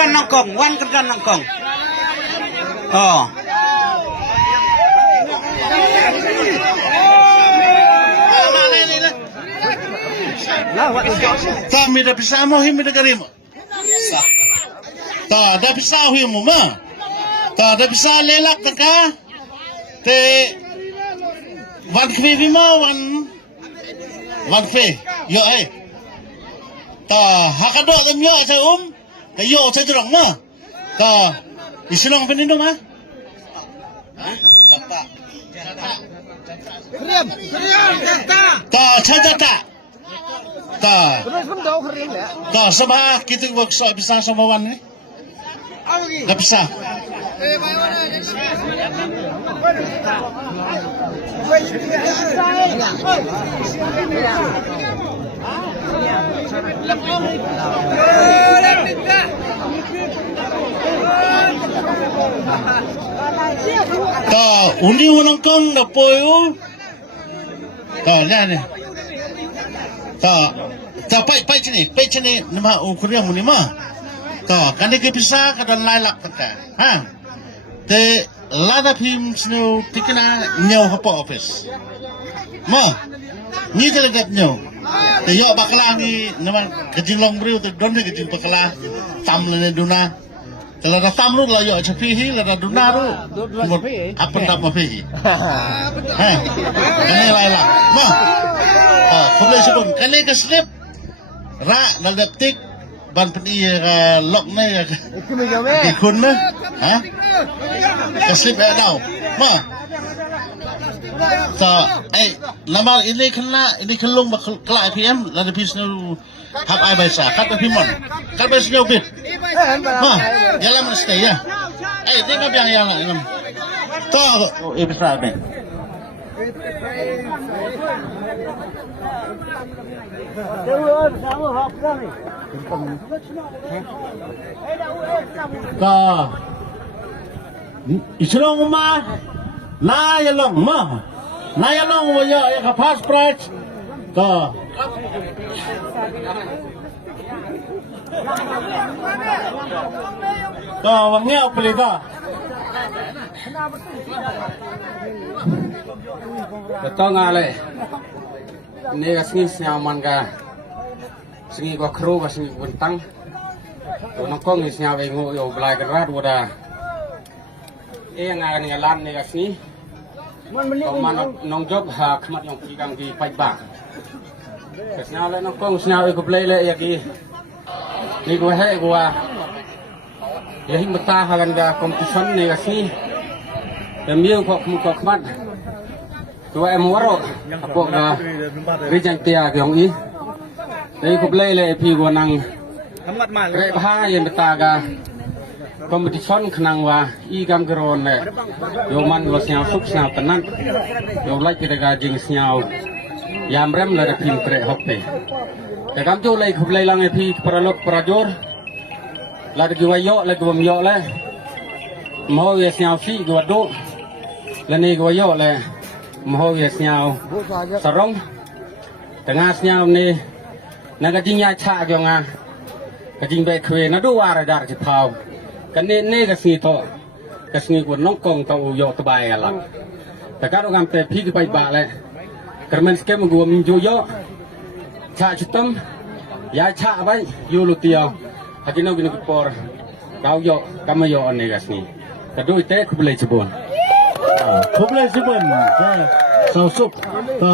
kerja nongkong, wan kerja nongkong. Oh. Tak mida pisah mo him mida garim. Tak ada pisah him mo ma. Tak ada pisah lelak ka. Te wan kvi mo wan fe yo Ta hakado dem yo sa ka yo sa jurang ma. Ta isinong penindo ma. Jata. Kriam, jata. Ta jata. Ta sama kita workshop bisa sama wan ni. Dah bisa. Ta undi unang kong na poyo. Ta lihat ni. Ta pai sini nama ukuran muni mah. Ta kan dia bisa kadan lailak kata. Ha. Te lada phim snow tikina nyau hapa office. Ma. Ni telegat nyau. Te yo bakala ni nama kejilong beriu te don ni kejil bakala tam le duna. Kalau dah tam lu lah yo chapihi lah dah duna lu. Apa tak mafihi. Ha. Kan lailak. Ma. Kau sebut kali ke slip rak dalam tik ban pedi lock ni ikun ni ha ke slip dah ma ta nama ini kena ini kelung kelak IPM ada pisau hak ai baisa kat pimon kat baisa bit ma jalan mesti ya dia kau yang jalan to bisa ben Ka islong ma na yalong mo ya ka fast price ka wangnya pelita betul ngale ini kasih nyaman ka singi gua kru ka singi bentang to nongkong is nyawe ngo yo blai kerat wada ngaran ngalan ni kasih man nong job ha khmat yang pigang di pajbak kasnya le nongkong nyawe ko play le ya ki ni gua he gua ya him beta halan ga competition ni kasih demiu kok khmat tua em waro apa ga rijang tia gyong i đây cũng lấy lại phi của năng cái ba yên beta ga competition khả năng và y cam gron này yo man was nhau súc nhau tận năng yo lại cái ga jing nhau yam rem là phim kre học pe cái cam chu lại cũng lấy lang phi paralok parajor là cái wayo là cái bom yo lại mau yes nhau phi cái do là này cái wayo lại mau yes nhau sarong tengah nhau này naga jinya cha jonga kajing be khwe na do wara dar chi thau kan ne ga si to ka sngi ko nong kong to yo to bai ala ta ka do gam te phi ki bai ba le kermen skem go min jo yo cha chutam ya cha bai yo lu tiao hajino gin por gao yo kam yo ne ga sngi ka do te khu le chbon khu le chbon ka so sup ta